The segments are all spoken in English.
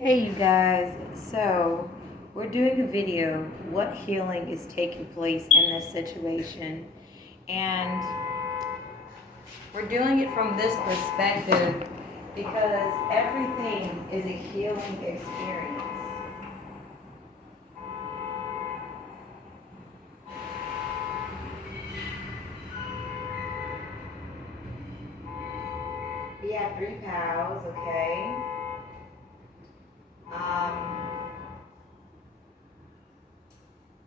Hey you guys, so we're doing a video, what healing is taking place in this situation, and we're doing it from this perspective because everything is a healing experience. We have three pals, okay? Um,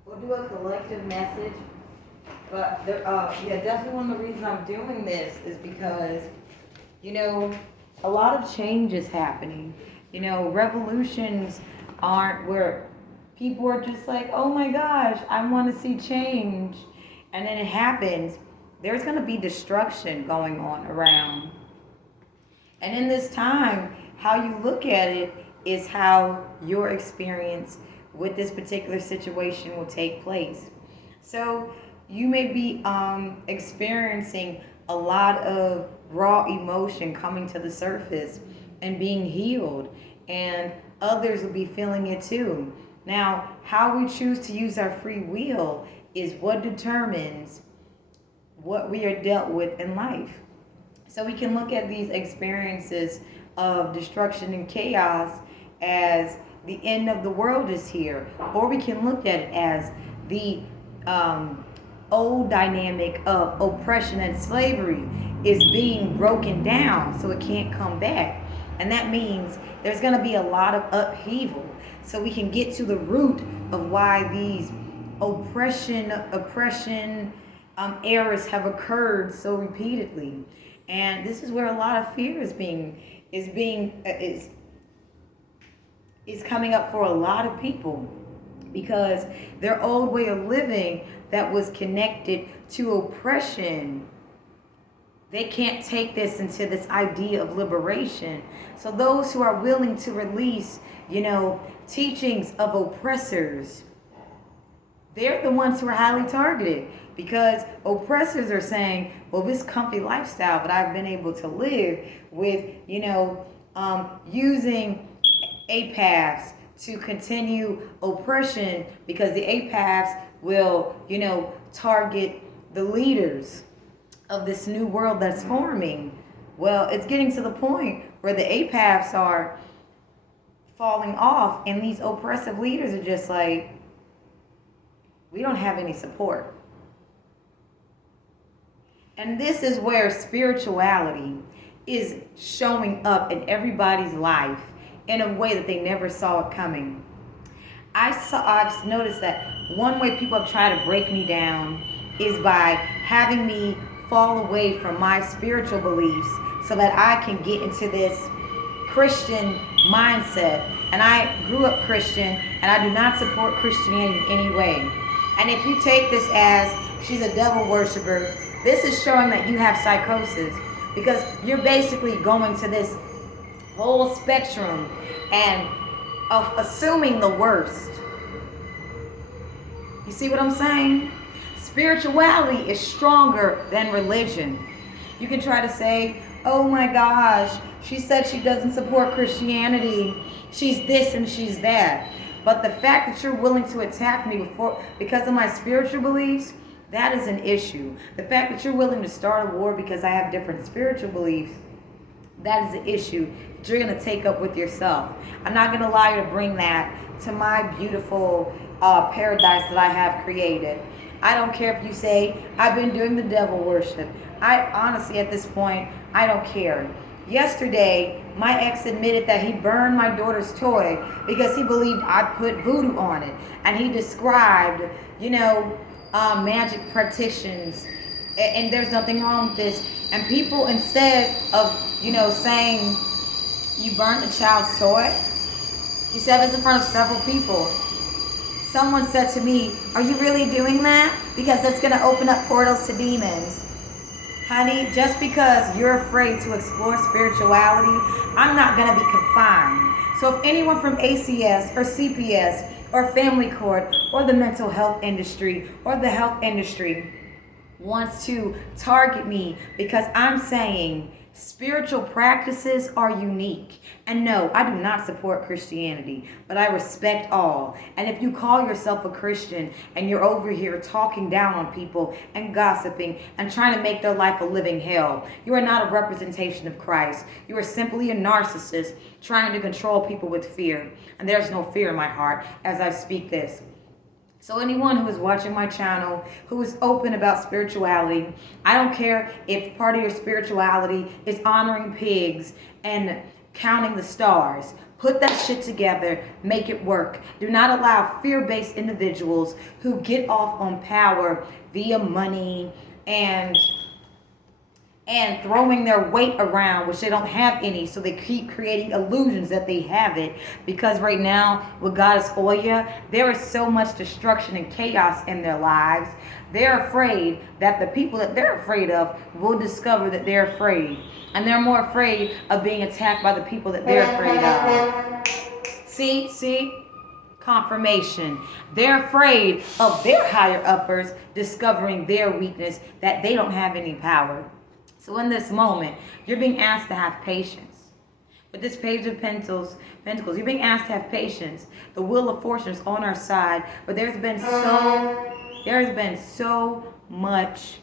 we'll do a collective message. But definitely one of the reasons I'm doing this is because, a lot of change is happening. Revolutions aren't where people are just like, oh my gosh, I want to see change. And then it happens. There's going to be destruction going on around. And in this time, how you look at it is how your experience with this particular situation will take place. So you may be experiencing a lot of raw emotion coming to the surface and being healed, and others will be feeling it too. Now, how we choose to use our free will is what determines what we are dealt with in life. So we can look at these experiences of destruction and chaos as the end of the world is here, or we can look at it as the old dynamic of oppression and slavery is being broken down so it can't come back. And that means there's going to be a lot of upheaval. So we can get to the root of why these oppression errors have occurred so repeatedly. And this is where a lot of fear is coming up for a lot of people, because their old way of living that was connected to oppression, they can't take this into this idea of liberation. So those who are willing to release, teachings of oppressors, they're the ones who are highly targeted, because oppressors are saying, well, this comfy lifestyle that I've been able to live with, using APAFs to continue oppression, because the APAFs will, target the leaders of this new world that's forming. Well, it's getting to the point where the APAFs are falling off, and these oppressive leaders are just like, we don't have any support. And this is where spirituality is showing up in everybody's life in a way that they never saw it coming. I've noticed that one way people have tried to break me down is by having me fall away from my spiritual beliefs so that I can get into this Christian mindset. And I grew up Christian, and I do not support Christianity in any way. And if you take this as she's a devil worshiper, this is showing that you have psychosis, because you're basically going to this whole spectrum and of assuming the worst. You see what I'm saying? Spirituality is stronger than religion. You can try to say, oh my gosh, she said she doesn't support Christianity. She's this and she's that. But the fact that you're willing to attack me because of my spiritual beliefs, that is an issue. The fact that you're willing to start a war because I have different spiritual beliefs, that is an issue that you're going to take up with yourself. I'm not going to allow you to bring that to my beautiful paradise that I have created. I don't care if you say, I've been doing the devil worship. I honestly, at this point, I don't care. Yesterday, my ex admitted that he burned my daughter's toy because he believed I put voodoo on it. And he described, magic practitioners. And there's nothing wrong with this. And people, instead of, saying you burned the child's toy, you said it's in front of several people. Someone said to me, are you really doing that? Because that's going to open up portals to demons. Honey, just because you're afraid to explore spirituality, I'm not going to be confined. So if anyone from ACS or CPS or family court or the mental health industry or the health industry wants to target me because I'm saying Spiritual practices are unique. And no, I do not support Christianity, but I respect all. And if you call yourself a Christian and you're over here talking down on people and gossiping and trying to make their life a living hell, you are not a representation of Christ. You are simply a narcissist trying to control people with fear. And there's no fear in my heart as I speak this. So anyone who is watching my channel, who is open about spirituality, I don't care if part of your spirituality is honoring pigs and counting the stars. Put that shit together, make it work. Do not allow fear-based individuals who get off on power via money and throwing their weight around, which they don't have any, so they keep creating illusions that they have it. Because right now, with Goddess Oya, there is so much destruction and chaos in their lives. They're afraid that the people that they're afraid of will discover that they're afraid. And they're more afraid of being attacked by the people that they're afraid of. See? Confirmation. They're afraid of their higher uppers discovering their weakness, that they don't have any power. So in this moment, you're being asked to have patience. With this Page of Pentacles, you're being asked to have patience. The Wheel of Fortune is on our side, but there's been so much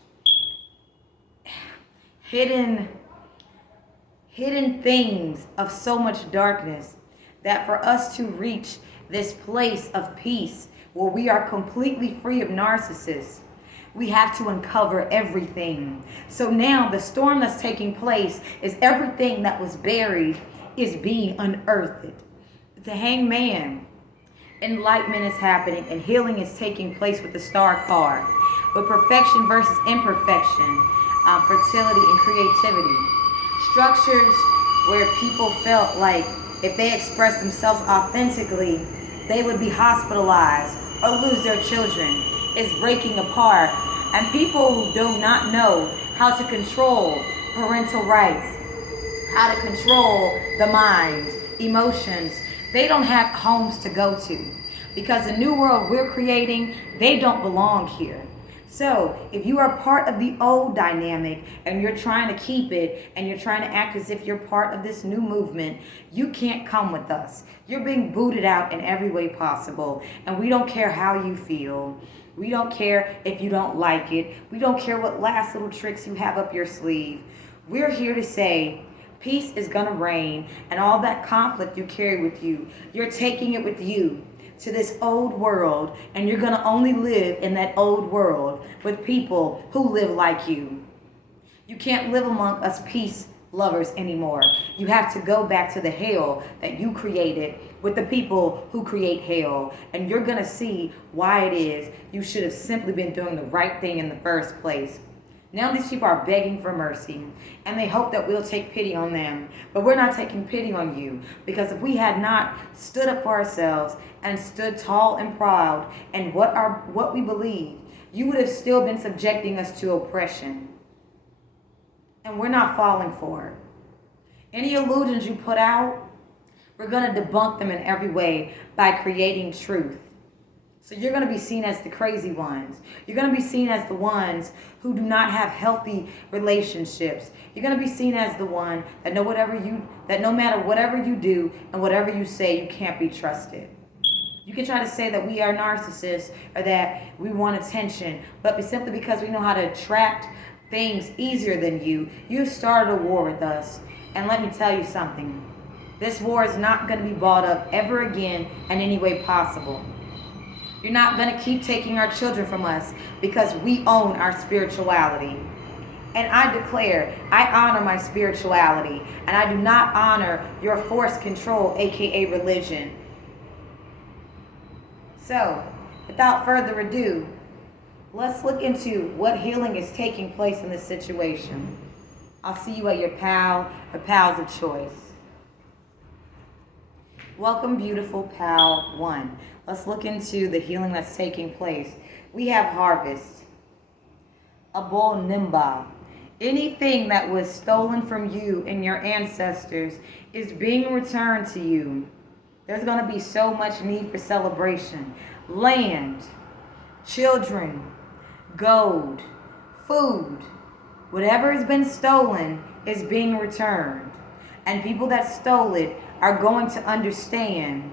hidden things of so much darkness that for us to reach this place of peace where we are completely free of narcissists, we have to uncover everything. So now the storm that's taking place is everything that was buried is being unearthed. The Hangman, enlightenment is happening and healing is taking place with the Star card. With perfection versus imperfection, fertility and creativity. Structures where people felt like if they expressed themselves authentically, they would be hospitalized or lose their children, is breaking apart. And people who do not know how to control parental rights, how to control the mind, emotions, they don't have homes to go to. Because the new world we're creating, they don't belong here. So if you are part of the old dynamic and you're trying to keep it and you're trying to act as if you're part of this new movement, you can't come with us. You're being booted out in every way possible. And we don't care how you feel. We don't care if you don't like it. We don't care what last little tricks you have up your sleeve. We're here to say peace is going to reign, and all that conflict you carry with you, you're taking it with you to this old world, and you're going to only live in that old world with people who live like you. You can't live among us peace lovers anymore. You have to go back to the hell that you created with the people who create hell, and you're going to see why it is you should have simply been doing the right thing in the first place. Now these people are begging for mercy, and they hope that we'll take pity on them. But we're not taking pity on you, because if we had not stood up for ourselves and stood tall and proud in what we believe, you would have still been subjecting us to oppression. And we're not falling for it. Any illusions you put out, we're going to debunk them in every way by creating truth. So you're going to be seen as the crazy ones. You're going to be seen as the ones who do not have healthy relationships. You're going to be seen as the one that no matter whatever you do and whatever you say, you can't be trusted. You can try to say that we are narcissists or that we want attention, but simply because we know how to attract things easier than you, you've started a war with us. And let me tell you something. This war is not going to be bought up ever again in any way possible. You're not going to keep taking our children from us because we own our spirituality. And I declare, I honor my spirituality, and I do not honor your forced control, aka religion. So, without further ado, let's look into what healing is taking place in this situation. I'll see you at your pal or pals of choice. Welcome, beautiful pal 1. Let's look into the healing that's taking place. We have harvest. Abol Nimba. Anything that was stolen from you and your ancestors is being returned to you. There's going to be so much need for celebration. Land, children, gold, food, whatever has been stolen is being returned. And people that stole it are going to understand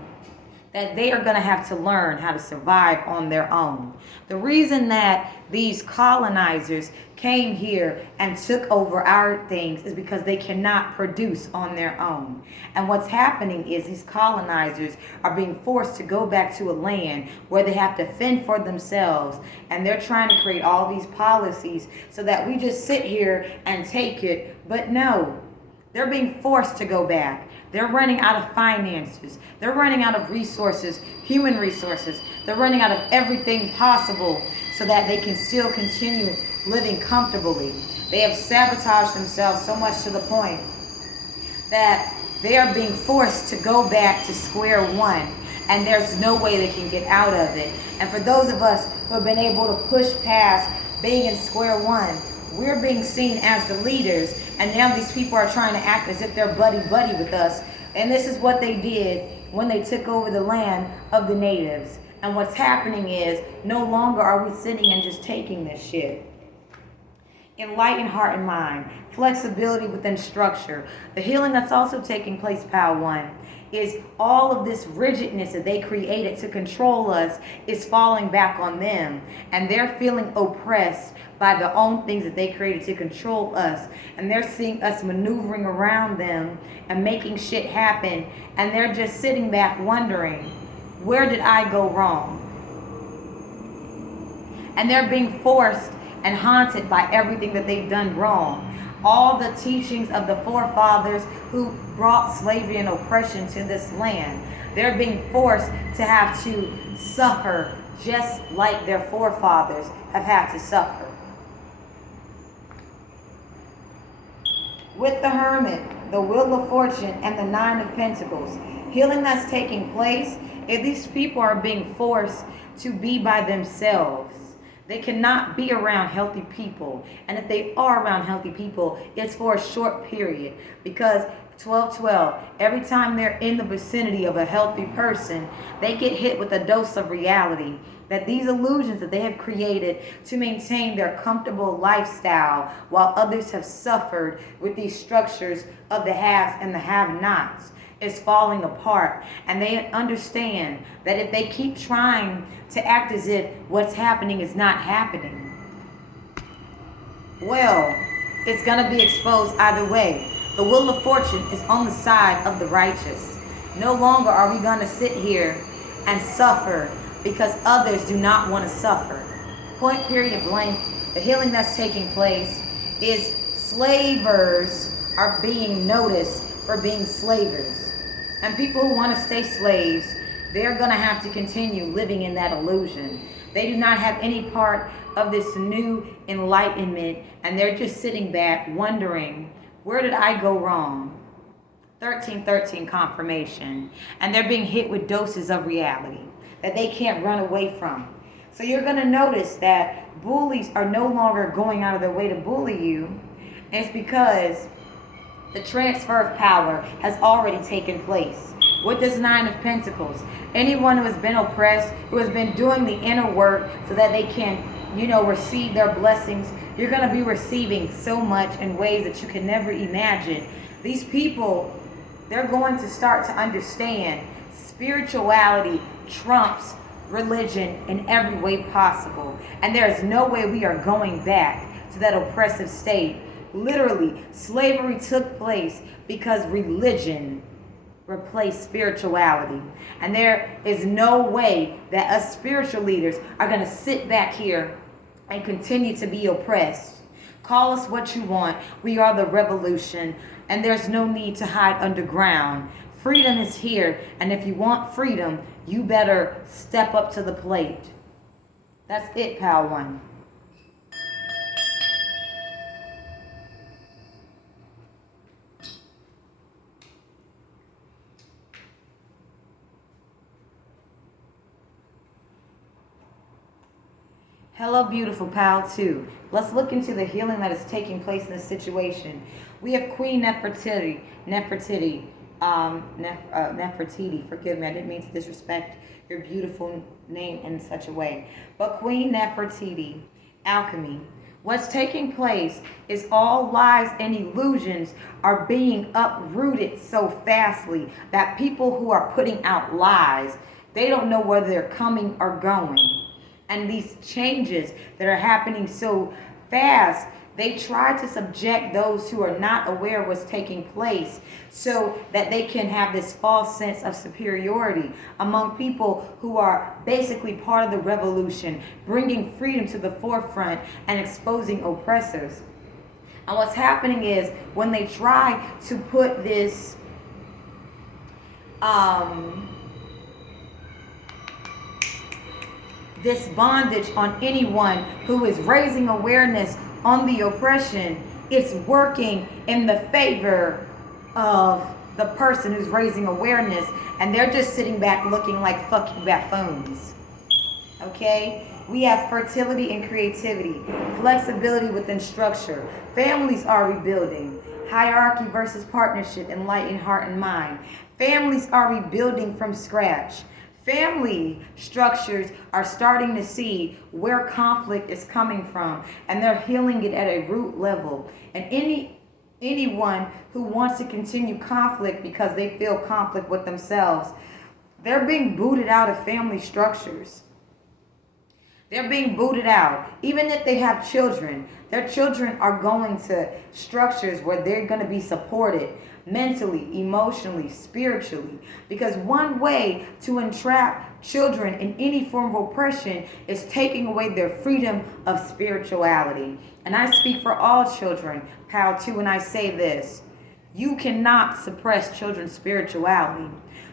that they are going to have to learn how to survive on their own. The reason that these colonizers came here and took over our things is because they cannot produce on their own. And what's happening is these colonizers are being forced to go back to a land where they have to fend for themselves. And they're trying to create all these policies so that we just sit here and take it. But no, they're being forced to go back. They're running out of finances. They're running out of resources, human resources. They're running out of everything possible so that they can still continue living comfortably. They have sabotaged themselves so much to the point that they are being forced to go back to square one. And there's no way they can get out of it. And for those of us who have been able to push past being in square one, we're being seen as the leaders, and now these people are trying to act as if they're buddy-buddy with us. And this is what they did when they took over the land of the natives. And what's happening is, no longer are we sitting and just taking this shit. Enlightened heart and mind, flexibility within structure. The healing that's also taking place, Pal 1, is all of this rigidness that they created to control us is falling back on them. And they're feeling oppressed by the own things that they created to control us. And they're seeing us maneuvering around them and making shit happen. And they're just sitting back wondering, where did I go wrong? And they're being forced and haunted by everything that they've done wrong. All the teachings of the forefathers who brought slavery and oppression to this land. They're being forced to have to suffer just like their forefathers have had to suffer. With the Hermit, the Wheel of Fortune, and the Nine of Pentacles, healing that's taking place, if these people are being forced to be by themselves, they cannot be around healthy people. And if they are around healthy people, it's for a short period. Because 12-12, every time they're in the vicinity of a healthy person, they get hit with a dose of reality. That these illusions that they have created to maintain their comfortable lifestyle while others have suffered with these structures of the haves and the have-nots is falling apart. And they understand that if they keep trying to act as if what's happening is not happening, well, it's going to be exposed either way. The Wheel of Fortune is on the side of the righteous. No longer are we going to sit here and suffer because others do not want to suffer. Point period blank. The healing that's taking place is slavers are being noticed for being slavers. And people who want to stay slaves, they're going to have to continue living in that illusion. They do not have any part of this new enlightenment, and they're just sitting back wondering, where did I go wrong? 1313 confirmation. And they're being hit with doses of reality that they can't run away from. So you're going to notice that bullies are no longer going out of their way to bully you. And it's because the transfer of power has already taken place. With this Nine of Pentacles, anyone who has been oppressed, who has been doing the inner work so that they can, receive their blessings, you're going to be receiving so much in ways that you can never imagine. These people, they're going to start to understand spirituality trumps religion in every way possible. And there is no way we are going back to that oppressive state. Literally, slavery took place because religion replaced spirituality. And there is no way that us spiritual leaders are going to sit back here and continue to be oppressed. Call us what you want. We are the revolution, and there's no need to hide underground. Freedom is here, and if you want freedom, you better step up to the plate. That's it, Pal 1. Hello, beautiful Pal 2. Let's look into the healing that is taking place in this situation. We have Queen Nefertiti. Nefertiti, forgive me, I didn't mean to disrespect your beautiful name in such a way. But Queen Nefertiti, alchemy, What's taking place is all lies and illusions are being uprooted so fastly that people who are putting out lies, they don't know whether they're coming or going. And these changes that are happening so fast, they try to subject those who are not aware of what's taking place so that they can have this false sense of superiority among people who are basically part of the revolution, bringing freedom to the forefront and exposing oppressors. And what's happening is when they try to put this this bondage on anyone who is raising awareness on the oppression, it's working in the favor of the person who's raising awareness, and they're just sitting back looking like fuck you buffoons. Okay? We have fertility and creativity, flexibility within structure. Families are rebuilding. Hierarchy versus partnership, enlightened heart and mind. Families are rebuilding from scratch. Family structures are starting to see where conflict is coming from, and they're healing it at a root level. And anyone who wants to continue conflict because they feel conflict with themselves, they're being booted out of family structures. They're being booted out. Even if they have children, their children are going to structures where they're going to be supported mentally, emotionally, spiritually. Because one way to entrap children in any form of oppression is taking away their freedom of spirituality. And I speak for all children, POW too, and I say this: you cannot suppress children's spirituality.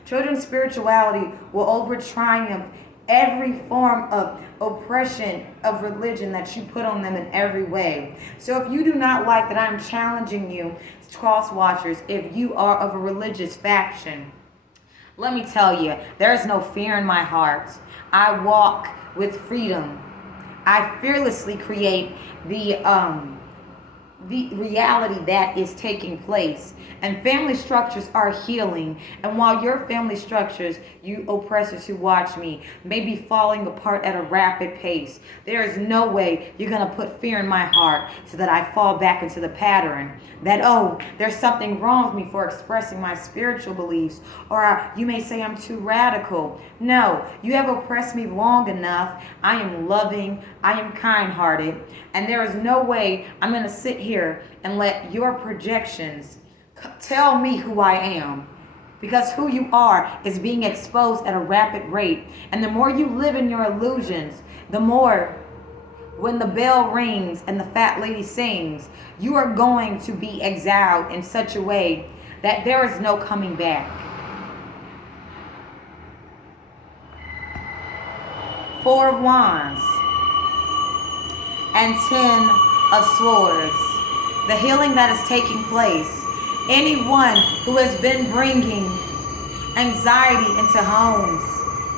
Children's spirituality will over triumph every form of oppression of religion that you put on them in every way. So if you do not like that I'm challenging you, cross watchers, if you are of a religious faction, let me tell you, there's no fear in my heart. I walk with freedom. I fearlessly create the reality that is taking place. And family structures are healing. And while your family structures, you oppressors who watch me, may be falling apart at a rapid pace, there is no way you're going to put fear in my heart so that I fall back into the pattern that, oh, there's something wrong with me for expressing my spiritual beliefs, or you may say I'm too radical. No, you have oppressed me long enough. I am loving, I am kind-hearted, and there is no way I'm going to sit here and let your projections tell me who I am. Because who you are is being exposed at a rapid rate. And the more you live in your illusions, the more, when the bell rings and the fat lady sings, you are going to be exiled in such a way that there is no coming back. Four of Wands and 10 of Swords. The healing that is taking place. Anyone who has been bringing anxiety into homes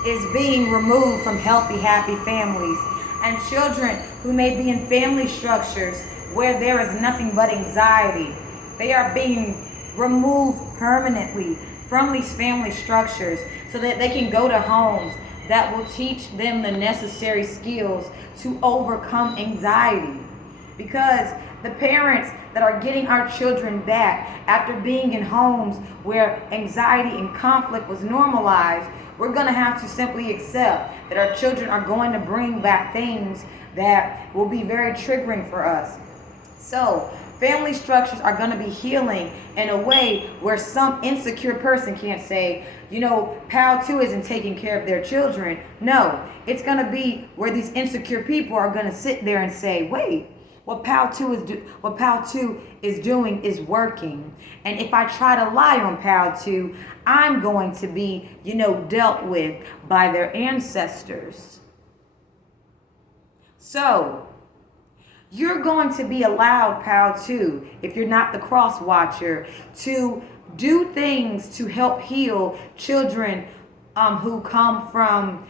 is being removed from healthy, happy families. And children who may be in family structures where there is nothing but anxiety, they are being removed permanently from these family structures so that they can go to homes that will teach them the necessary skills to overcome anxiety. Because the parents that are getting our children back after being in homes where anxiety and conflict was normalized, we're going to have to simply accept that our children are going to bring back things that will be very triggering for us. So, family structures are going to be healing in a way where some insecure person can't say, you know, POW 2 isn't taking care of their children. No, it's going to be where these insecure people are going to sit there and say, wait, what POW 2 is doing is working. And if I try to lie on POW 2, I'm going to be, dealt with by their ancestors. So, you're going to be allowed, POW 2, if you're not the cross watcher, to do things to help heal children who come from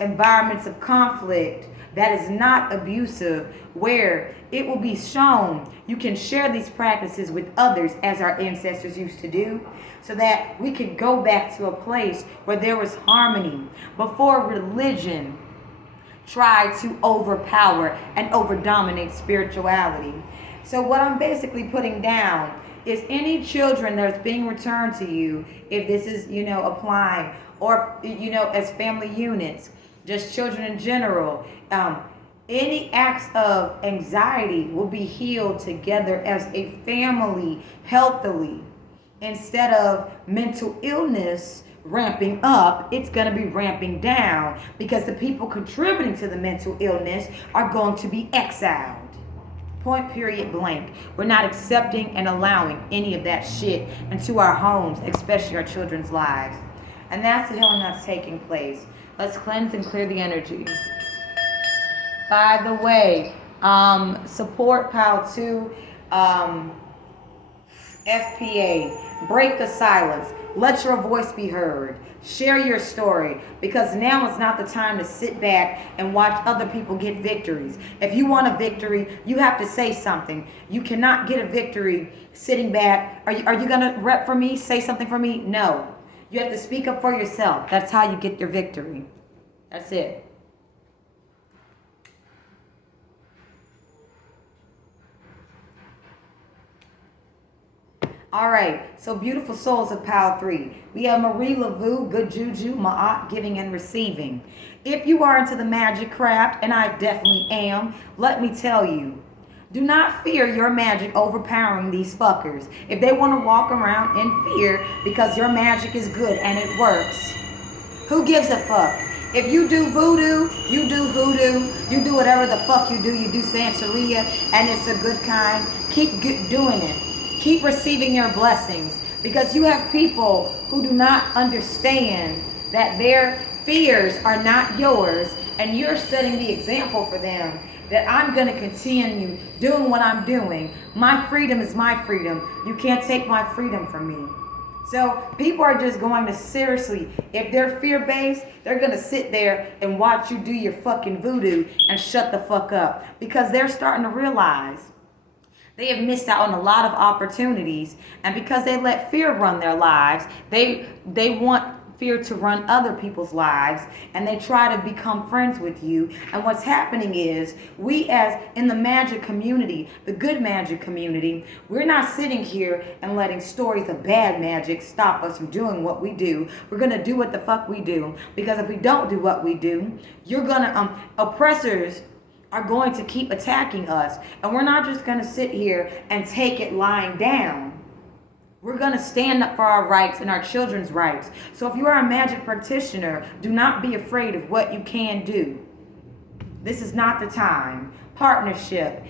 environments of conflict that is not abusive, where it will be shown you can share these practices with others as our ancestors used to do, so that we could go back to a place where there was harmony before religion try to overpower and overdominate spirituality. So what I'm basically putting down is any children that's being returned to you, if this is, applying, or, as family units, just children in general, any acts of anxiety will be healed together as a family healthily. Instead of mental illness ramping up, it's going to be ramping down because the people contributing to the mental illness are going to be exiled. Point, period, blank. We're not accepting and allowing any of that shit into our homes, especially our children's lives. And that's the healing that's taking place. Let's cleanse and clear the energy. By the way, support PAL 2, FPA, break the silence. Let your voice be heard. Share your story, because now is not the time to sit back and watch other people get victories. If you want a victory, you have to say something. You cannot get a victory sitting back. Are you going to rep for me? Say something for me? No. You have to speak up for yourself. That's how you get your victory. That's it. All right, so beautiful souls of PAL 3. We have Marie Laveau, good juju, ma'at, giving and receiving. If you are into the magic craft, and I definitely am, let me tell you, do not fear your magic overpowering these fuckers. If they want to walk around in fear because your magic is good and it works, who gives a fuck? If you do voodoo, you do hoodoo, you do whatever the fuck you do Santeria, and it's a good kind, keep doing it. Keep receiving your blessings, because you have people who do not understand that their fears are not yours, and you're setting the example for them that I'm going to continue doing what I'm doing. My freedom is my freedom. You can't take my freedom from me. So people are just going to seriously, if they're fear-based, they're going to sit there and watch you do your fucking voodoo and shut the fuck up, because they're starting to realize they have missed out on a lot of opportunities, and because they let fear run their lives, they want fear to run other people's lives, and they try to become friends with you. And what's happening is, we as in the magic community, the good magic community, we're not sitting here and letting stories of bad magic stop us from doing what we do. We're gonna do what the fuck we do, because if we don't do what we do, you're gonna oppressors are going to keep attacking us, and we're not just going to sit here and take it lying down. We're going to stand up for our rights and our children's rights. So if you are a magic practitioner, do not be afraid of what you can do. This is not the time. Partnership.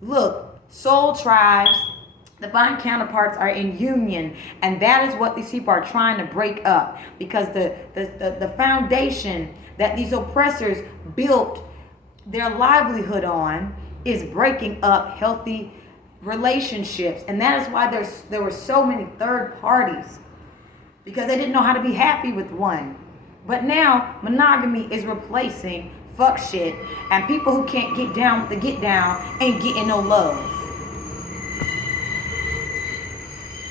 Look, soul tribes, divine counterparts are in union, and that is what these people are trying to break up, because the foundation that these oppressors built their livelihood on is breaking up healthy relationships. And that is why there were so many third parties, because they didn't know how to be happy with one. But now monogamy is replacing fuck shit, and people who can't get down with the get down ain't getting no love.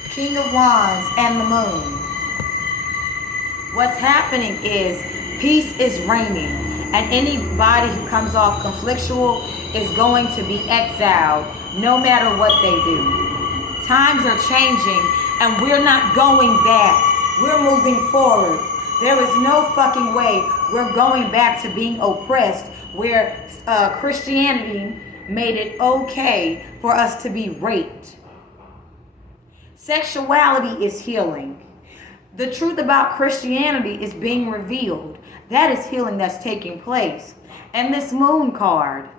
King of Wands and the Moon. What's happening is peace is reigning. And anybody who comes off conflictual is going to be exiled, no matter what they do. Times are changing, and we're not going back. We're moving forward. There is no fucking way we're going back to being oppressed, where Christianity made it okay for us to be raped. Sexuality is healing. The truth about Christianity is being revealed. That is healing that's taking place. And this moon card,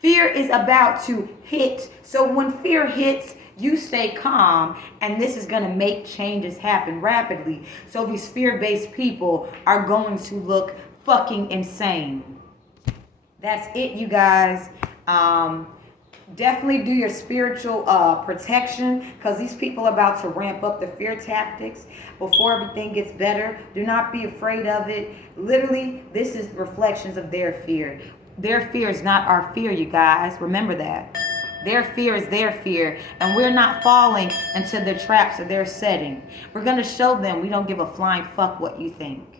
fear is about to hit. So when fear hits, you stay calm, and this is going to make changes happen rapidly. So these fear-based people are going to look fucking insane. That's it, you guys. Definitely do your spiritual protection, because these people are about to ramp up the fear tactics before everything gets better. Do not be afraid of it. Literally, this is reflections of their fear. Their fear is not our fear, you guys. Remember that. Their fear is their fear, and we're not falling into the traps that they're setting. We're going to show them we don't give a flying fuck what you think.